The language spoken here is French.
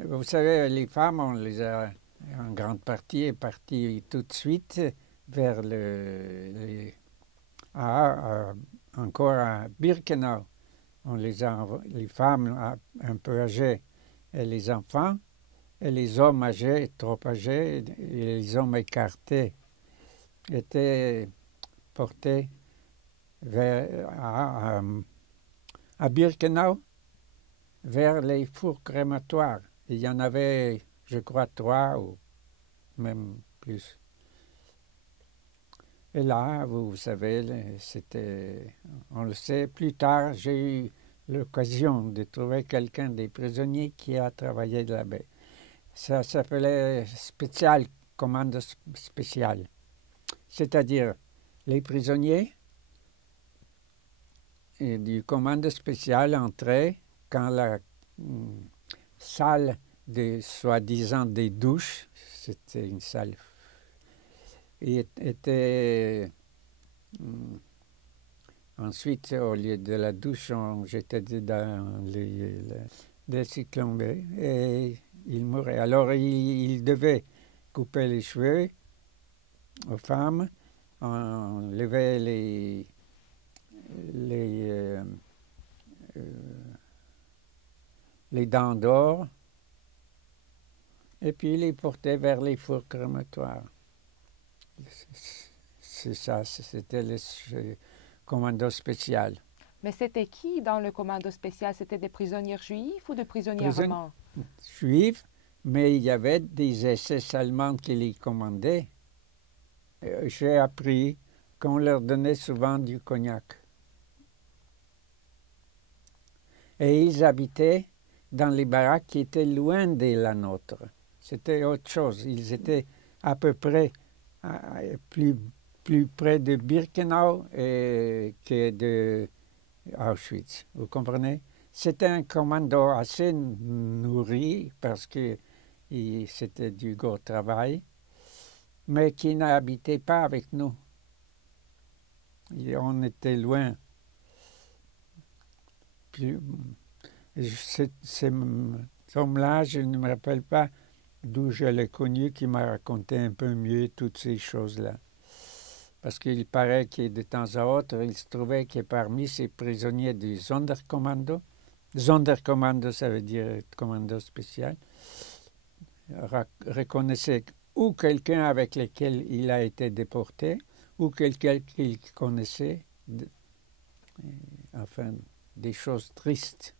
Vous savez, les femmes, on les a en grande partie est partie tout de suite vers encore à Birkenau. On les a, les femmes un peu âgées et les enfants, et les hommes âgés, trop âgés, et les hommes écartés étaient portés à Birkenau vers les fours crématoires. Il y en avait, je crois, 3 ou même plus. Et là, vous savez, on le sait, plus tard, j'ai eu l'occasion de trouver quelqu'un des prisonniers qui a travaillé là-bas. Ça s'appelait commande spéciale. C'est-à-dire, les prisonniers du commande spéciale entraient quand la salle de soi-disant des douches, c'était une salle, était ensuite, au lieu de la douche, j'étais dans les cyclones et il mourait. Alors, il devait couper les cheveux aux femmes, enlever les dents d'or et puis les porter vers les fours crématoires. C'est ça, c'était le commando spécial. Mais c'était qui dans le commando spécial? C'était des prisonniers juifs ou des prisonniers allemands? Juifs, mais il y avait des SS allemands qui les commandaient. J'ai appris qu'on leur donnait souvent du cognac. Et ils habitaient dans les baraques qui étaient loin de la nôtre. C'était autre chose. Ils étaient à peu près plus près de Birkenau que de Auschwitz. Vous comprenez? C'était un commando assez nourri parce que c'était du gros travail, mais qui n'habitait pas avec nous. On était loin. Cet homme-là, je ne me rappelle pas d'où je l'ai connu, qui m'a raconté un peu mieux toutes ces choses-là. Parce qu'il paraît que de temps à autre, il se trouvait que parmi ces prisonniers du Sonderkommando, Sonderkommando, ça veut dire commando spécial, reconnaissait ou quelqu'un avec lequel il a été déporté, ou quelqu'un qu'il connaissait, enfin, des choses tristes.